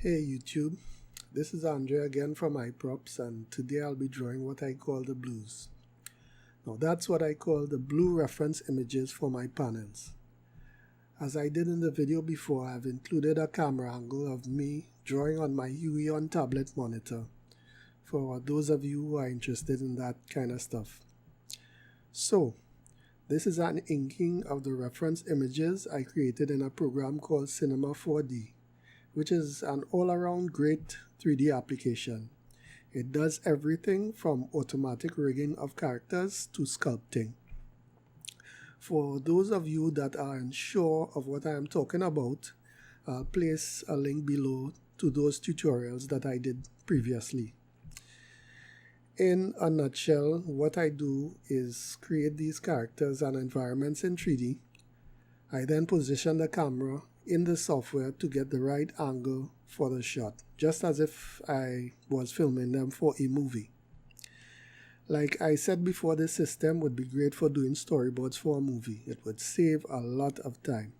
Hey YouTube, this is Andre again from iProps, and today I'll be drawing what I call the blues. Now that's what I call the blue reference images for my panels. As I did in the video before, I've included a camera angle of me drawing on my Huion tablet monitor for those of you who are interested in that kind of stuff. So, this is an inking of the reference images I created in a program called Cinema 4D, which is an all-around great 3D application. It does everything from automatic rigging of characters to sculpting. For those of you that are unsure of what I am talking about, I'll place a link below to those tutorials that I did previously. In a nutshell, what I do is create these characters and environments in 3D. I then position the camera in the software to get the right angle for the shot, just as if I was filming them for a movie. Like I said before, this system would be great for doing storyboards for a movie. It would save a lot of time.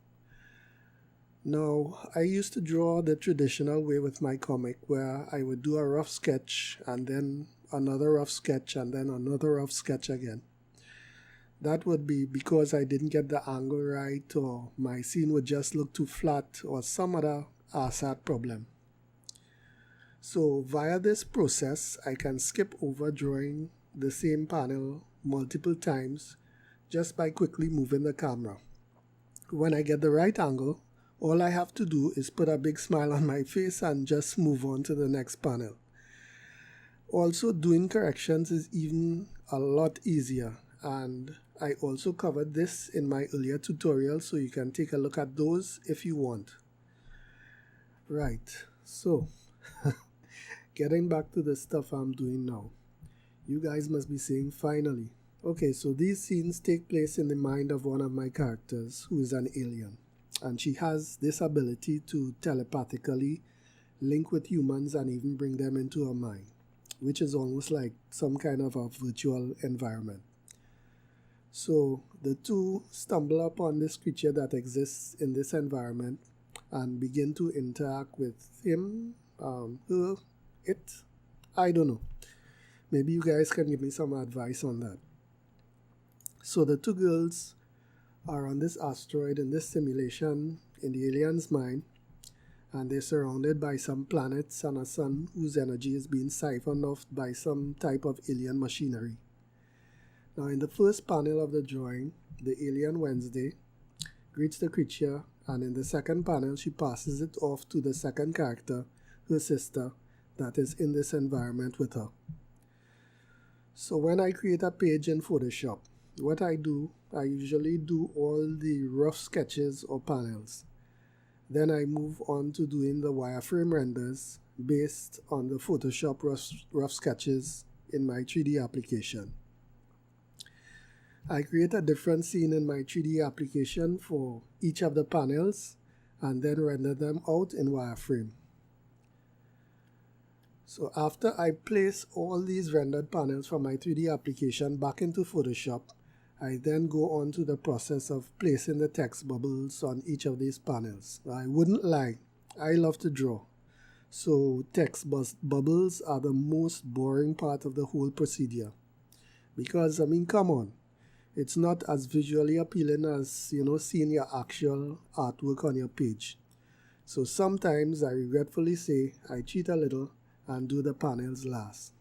Now, I used to draw the traditional way with my comic, where I would do a rough sketch and then another rough sketch and then another rough sketch again. That would be because I didn't get the angle right, or my scene would just look too flat, or some other asshat problem. So via this process, I can skip over drawing the same panel multiple times just by quickly moving the camera. When I get the right angle, all I have to do is put a big smile on my face and just move on to the next panel. Also, doing corrections is even a lot easier, and I also covered this in my earlier tutorial, so you can take a look at those if you want. Right, so getting back to the stuff I'm doing now. You guys must be saying finally. Okay, so these scenes take place in the mind of one of my characters, who is an alien, and she has this ability to telepathically link with humans and even bring them into her mind, which is almost like some kind of a virtual environment. So the two stumble upon this creature that exists in this environment and begin to interact with him, her, it. I don't know. Maybe you guys can give me some advice on that. So the two girls are on this asteroid in this simulation in the alien's mind, and they're surrounded by some planets and a sun whose energy is being siphoned off by some type of alien machinery. Now in the first panel of the drawing, the alien Wednesday greets the creature, and in the second panel she passes it off to the second character, her sister, that is in this environment with her. So when I create a page in Photoshop, what I do, I usually do all the rough sketches or panels. Then I move on to doing the wireframe renders based on the Photoshop rough sketches in my 3D application. I create a different scene in my 3D application for each of the panels and then render them out in wireframe. So after I place all these rendered panels from my 3D application back into Photoshop, I then go on to the process of placing the text bubbles on each of these panels. I wouldn't lie, I love to draw. So text bubbles are the most boring part of the whole procedure. Because, I mean, come on. It's not as visually appealing as, seeing your actual artwork on your page. So sometimes I regretfully say I cheat a little and do the panels last.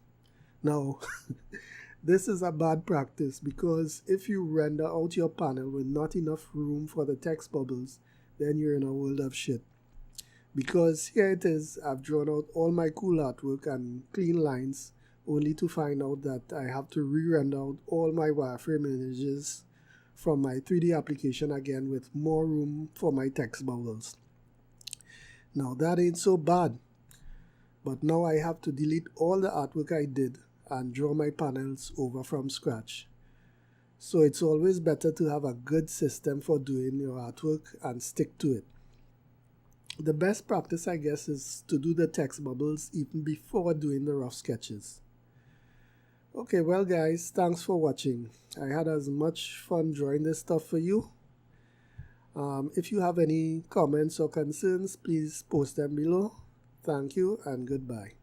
Now, this is a bad practice, because if you render out your panel with not enough room for the text bubbles, then you're in a world of shit. Because here it is, I've drawn out all my cool artwork and clean lines, only to find out that I have to re-render out all my wireframe images from my 3D application again with more room for my text bubbles. Now that ain't so bad, but now I have to delete all the artwork I did and draw my panels over from scratch. So it's always better to have a good system for doing your artwork and stick to it. The best practice, I guess, is to do the text bubbles even before doing the rough sketches. Okay, well guys, thanks for watching. I had as much fun drawing this stuff for you. If you have any comments or concerns, please post them below. Thank you and goodbye.